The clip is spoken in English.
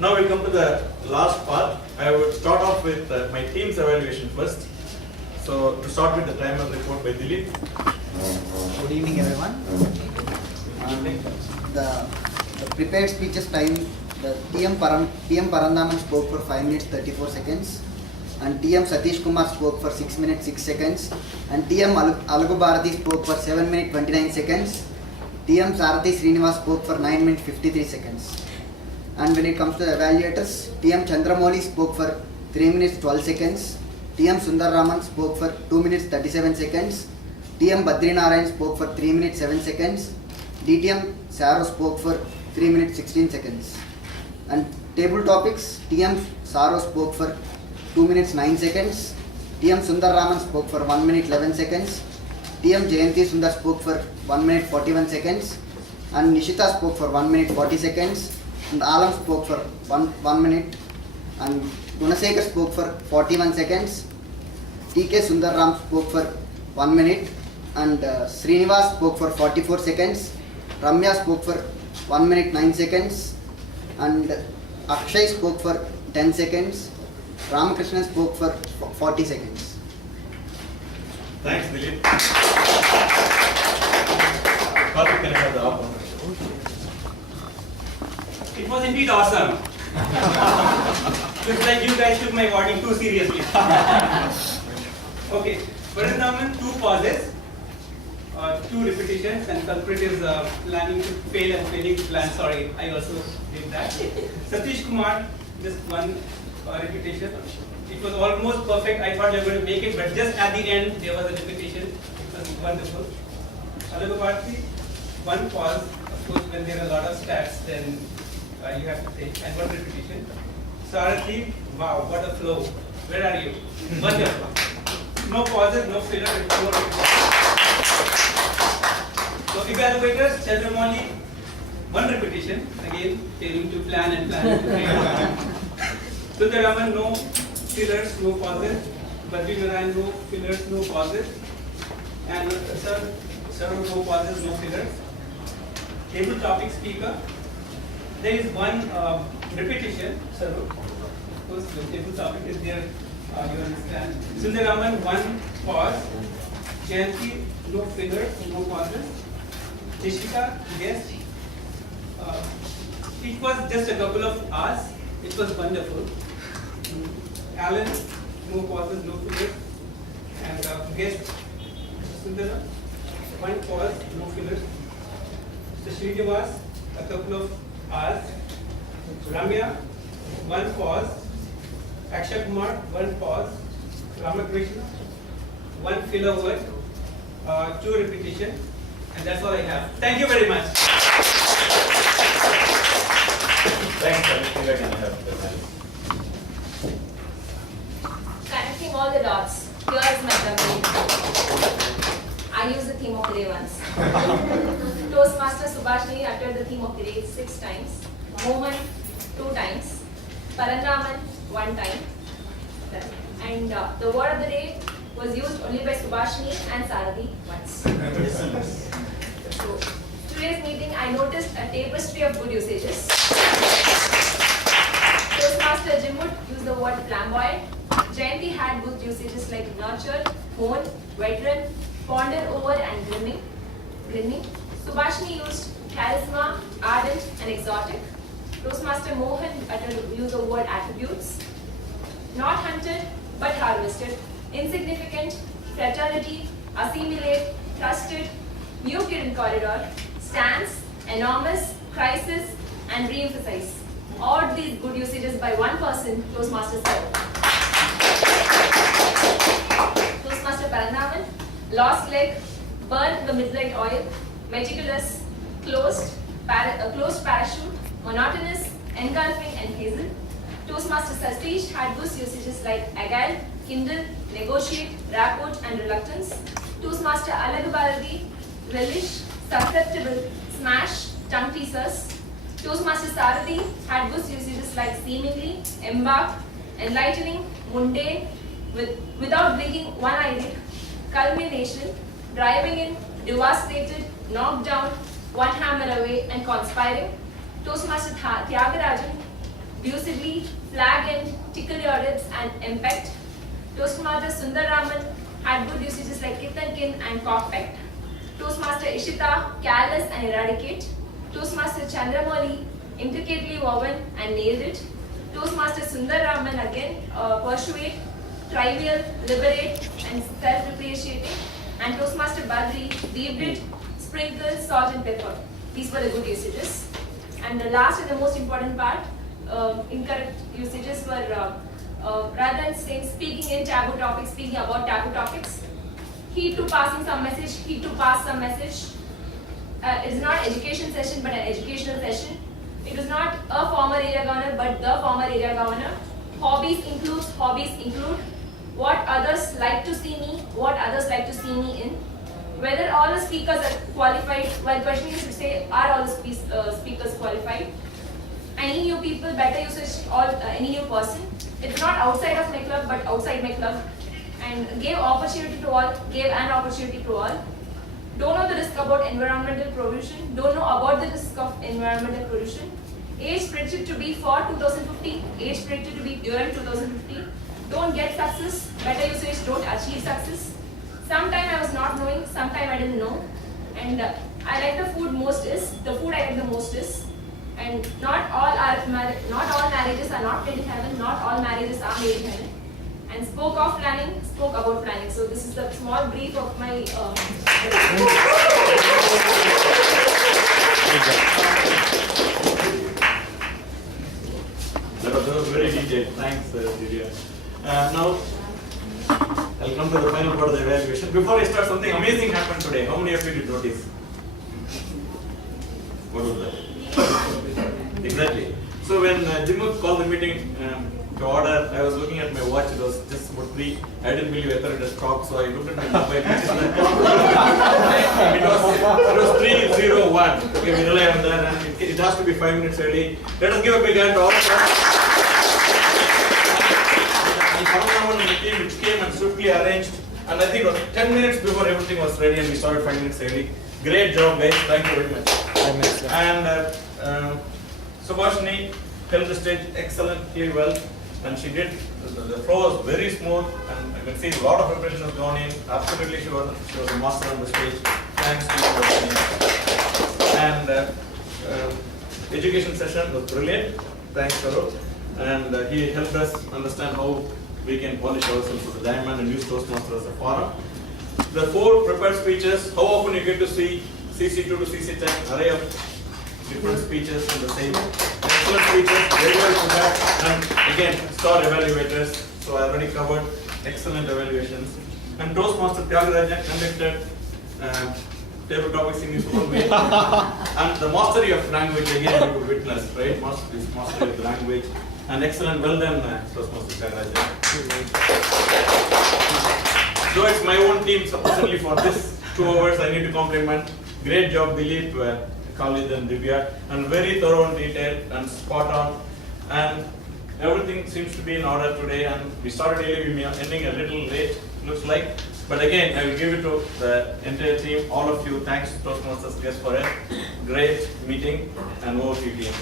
Now we come to the last part. I would start off with my team's evaluation first. So to start with the timer report by Dilip. Good evening, everyone. The prepared speeches time, the TM Parandaman spoke for 5 minutes 34 seconds, and TM Satish Kumar spoke for 6 minutes 6 seconds, and TM Alagu Bharati spoke for 7 minutes 29 seconds. TM Sarathi Srinivas spoke for 9 minutes 53 seconds. And when it comes to the evaluators, TM Chandramouli spoke for 3 minutes 12 seconds. TM Sundar Raman spoke for 2 minutes 37 seconds. TM Badrinarayan spoke for 3 minutes 7 seconds. DTM Saro spoke for 3 minutes 16 seconds. And table topics, TM Saro spoke for 2 minutes 9 seconds. TM Sundar Raman spoke for 1 minute 11 seconds. TM Jayanti Sundar spoke for 1 minute 41 seconds. And Nishita spoke for 1 minute 40 seconds. And Alam spoke for 1 minute. And Gunasekar spoke for 41 seconds. TK Sundar Ram spoke for 1 minute. And Srinivas spoke for 44 seconds. Ramya spoke for 1 minute 9 seconds. And Akshay spoke for 10 seconds. Ramakrishnan spoke for 40 seconds. Thanks, Dilip. Karthik, can I have the outcome? It was indeed awesome. Looks like you guys took my warning too seriously. Okay, Parandaman, 2 pauses, 2 repetitions, and culprit is planning to fail and failing to plan. Sorry, I also did that. Satish Kumar, just 1 repetition. It was almost perfect. I thought you were going to make it, but just at the end there was a repetition. It was wonderful. Alagu Bharati, 1 pause. Of course, when there are a lot of stats, then you have to take, and 1 repetition. Sarathi, wow, what a flow. Where are you? Wonderful. No pauses, no filler, no repetition. So evaluators, Chandramouli, 1 repetition, again failing to plan and plan to fail. Sundar Raman, no fillers, no pauses. Badrinarayan, no fillers, no pauses. And Sir, no pauses, no fillers. Table topic speaker. There is 1 repetition, sir. Of course, the table topic is there, you understand. Sundar Raman, 1 pause. Jayanti, no fillers, no pauses. Nishita, yes. It was just a couple of hours. It was wonderful. Alan, no pauses, no fillers. And guest, Sundara, 1 pause, no fillers. Mr. Srinivas, a couple of hours. Ramya, 1 pause. Akshay Kumar, 1 pause. Ramakrishna, 1 filler word, 2 repetition, and that's all I have. Thank you very much. Thanks, Karthik. Can I have the time? Connecting all the dots. Here is my trouble. I use the theme of the day once. Toastmaster Subhashini uttered the theme of the day 6 times. Mohan 2 times. Parandaman 1 time. And the word of the day was used only by Subhashini and Sarathi once. So today's meeting I noticed a tapestry of good usages. Toastmaster Jimwood used the word flamboyant. Jayanti had good usages like nurtured, honed, veteran, ponder over and grinning. Subhashini used charisma, ardent and exotic. Toastmaster Mohan used the word attributes. Not hunted but harvested. Insignificant, fraternity, assimilate, trusted, new kid in corridor, stance, enormous, crisis and re-emphasize. All these good usages by 1 person, Toastmaster said. Toastmaster Parandaman, lost leg, burnt the midnight oil, meticulous, closed parachute, monotonous, engulfing and hazel. Toastmaster Satish had good usages like agile, kindle, negotiate, rapport and reluctance. Toastmaster Alagu Bharati, relish, susceptible, smash, tongue teasers. Toastmaster Sarathi had good usages like seemingly, embark, enlightening, mundane, without blinking one eyelid, culmination, driving in, devastated, knocked down, 1 hammer away and conspiring. Toastmaster Tyagarajan, lucidly, flag and tickle your ribs and impact. Toastmaster Sundar Raman had good usages like kith and kin and cockpet. Toastmaster Ishita, careless and eradicate. Toastmaster Chandramouli, intricately woven and nailed it. Toastmaster Sundar Raman again, persuade, trivial, liberate and self-depreciating. And Toastmaster Badri, weaved it, sprinkle, salt and pepper. These were the good usages. And the last and the most important part, incorrect usages were rather than saying speaking in taboo topics, speaking about taboo topics, he to passing some message, he to pass some message. It is not education session but an educational session. It is not a former area governor but the former area governor. Hobbies include what others like to see me, what others like to see me in. Whether all the speakers are qualified, while questioning should say, are all the speakers qualified? Any new people, better usage, any new person. It's not outside of my club, but outside my club. And gave opportunity to all, gave an opportunity to all. Don't know the risk about environmental pollution, don't know about the risk of environmental pollution. Age predicted to be for 2050, age predicted to be during 2050. Don't get success, better usage, don't achieve success. Sometime I was not knowing, sometime I didn't know. And I like the food most is, the food I like the most is. And not all marriages are not made in heaven, not all marriages are made in heaven. And spoke of planning, spoke about planning. So this is the small brief of my That was very detailed. Thanks, Divya. Now, I'll come to the final part of the evaluation. Before I start, something amazing happened today. How many of you did notice? What was that? Exactly. So when Dimut called the meeting to order, I was looking at my watch. It was just about 3. I didn't believe whether it had stopped, so I looked at my mobile, which is the clock. It was 3:01. Okay, we rely on that, and it has to be 5 minutes early. Let us give a big hand to all of us. And Paramavan and the team which came and swiftly arranged, and I think it was 10 minutes before everything was ready, and we started 5 minutes early. Great job, guys. Thank you very much. And Subhashini held the stage excellently well, and she did. The flow was very smooth, and I can see a lot of preparation has gone in. Absolutely, she was a master on the stage. Thanks to Subhashini. And education session was brilliant. Thanks, Karu. And he helped us understand how we can polish ourselves to the diamond and use Toastmasters as a forum. The 4 prepared speeches. How often you get to see CC2 to CC10 array of different speeches in the same. Excellent speeches, very well prepared, and again, star evaluators. So I already covered excellent evaluations. And Toastmaster Tyagarajan conducted table topics in his own way. And the mastery of language, again, you could witness, right? Mastery of the language. And excellent, well done, Toastmaster Tyagarajan. Though it's my own team, supposedly for this 2 hours, I need to compliment. Great job, Dilip, Khalid and Divya, and very thorough and detailed and spot on. And everything seems to be in order today, and we started early, we are ending a little late, looks like. But again, I will give it to the entire team, all of you. Thanks to Toastmasters guests for a great meeting, and over to you, team.